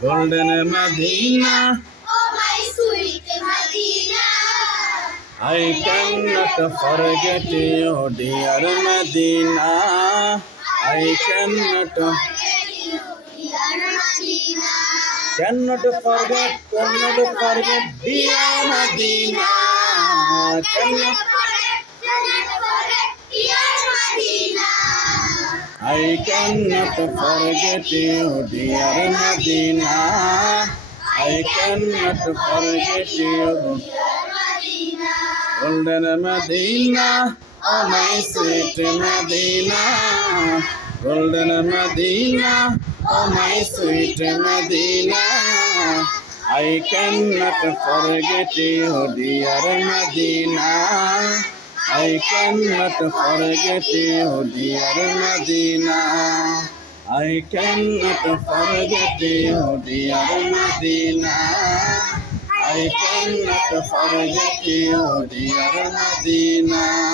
golden Medina. Oh, my sweet Medina. I cannot forget you, dear Medina. I cannot forget you, dear Medina. cannot forget, dear Medina. Cannot forget, dear Medina. I cannot forget you, dear Medina. I cannot forget you, Dear Medina. golden Medina. Oh, my sweet Medina, golden Medina. Oh, my sweet Medina. I cannot forget you, dear Medina. I cannot forget you, dear Medina. I cannot forget you, dear Medina. I cannot forget you, dear Medina.